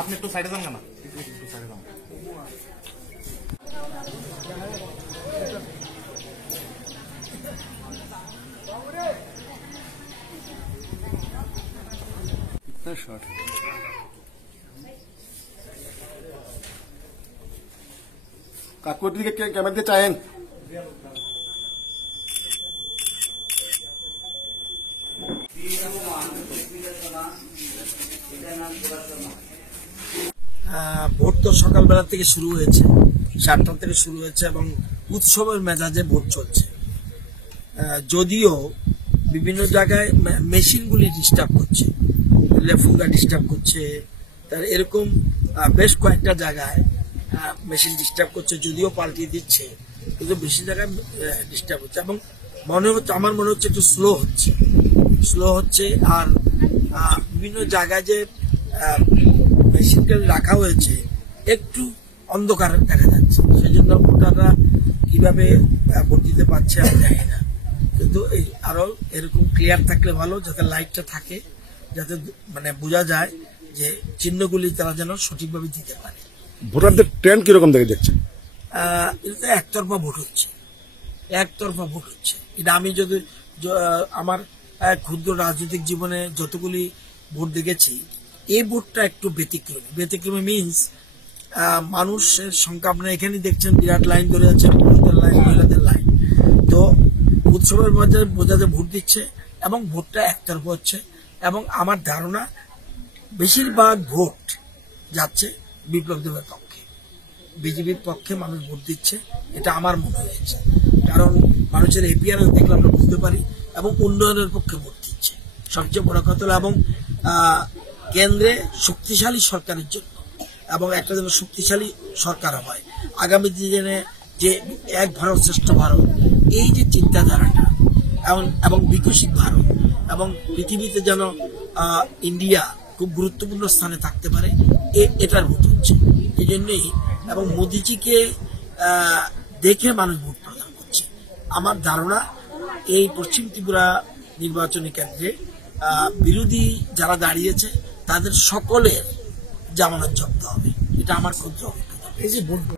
আপনি একটু সাইডে যান না, একটু সাইডে যান। शॉट काकोटी के कैमरे के चाहें ভোট তো সকালবেলা থেকে শুরু হয়েছে, 7টা থেকে শুরু হয়েছে এবং উৎসবের মেজাজে ভোট চলছে। যদিও বিভিন্ন জায়গায় মেশিনগুলি ডিস্টার্ব করছে, লেফুঙ্গা ডিস্টার্ব করছে, তার এরকম বেশ কয়েকটা জায়গায় মেশিন ডিস্টার্ব করছে, যদিও পাল্টিয়ে দিচ্ছে কিন্তু বেশি জায়গায় ডিস্টার্ব হচ্ছে এবং আমার মনে হচ্ছে একটু স্লো হচ্ছে। আর বিভিন্ন জায়গায় যে মেশিনটা রাখা হয়েছে একটু অন্ধকার দেখা যাচ্ছে, সেই জন্য ভোটাররা কিভাবে ভোট দিতে পারছে আমি জানি না। কিন্তু আরো এরকম ক্লিয়ার থাকলে ভালো, যাতে লাইটটা থাকে, যাতে মানে বোঝা যায় যে চিহ্নগুলি তারা যেন সঠিকভাবে দিতে পারে। ভোটারদের ট্রেন্ড কিরকম দেখছেন? এটা একতরফা ভোট হচ্ছে, এটা আমি যদি আমার ক্ষুদ্র রাজনৈতিক জীবনে যতগুলি ভোট দেখেছি, এই ভোটটা একটু ব্যতিক্রমী মিনস মানুষের সংখ্যা আপনারা এখানে দেখছেন, বিরাট লাইন ধরে আছে, পুরুষদের লাইন, মহিলাদের লাইন। তো উৎসবের মধ্যে বোঝাতে ভোট দিচ্ছে এবং ভোটটা একতরফা হচ্ছে এবং আমার ধারণা বেশিরভাগ ভোট যাচ্ছে বিপ্লব দেবের পক্ষে, বিজেপির পক্ষে মানুষ ভোট দিচ্ছে, এটা আমার মনে হয়েছে। কারণ মানুষের এপিআরএস দেখলে আমরা বুঝতে পারি এবং উন্নয়নের পক্ষে ভোট দিচ্ছে সবচেয়ে বড় কথা হলো। এবং কেন্দ্রে শক্তিশালী সরকারের জন্য এবং একটা যেন শক্তিশালী সরকার হয় আগামী দিনে, যে এক ভারত শ্রেষ্ঠ ভারত, এই যে চিন্তাধারাটা এবং বিকশিত ভারত এবং পৃথিবীতে যেন ইন্ডিয়া খুব গুরুত্বপূর্ণ স্থানে থাকতে পারে, এটার ভোট হচ্ছে। এই জন্যই এবং মোদিজিকে দেখে মানুষ ভোট প্রদান করছে। আমার ধারণা এই পশ্চিম ত্রিপুরা নির্বাচনী কেন্দ্রে বিরোধী যারা দাঁড়িয়েছে তাদের সকলের জামানত জব্দ হবে, এটা আমার ক্ষুদ্র অভিজ্ঞতা।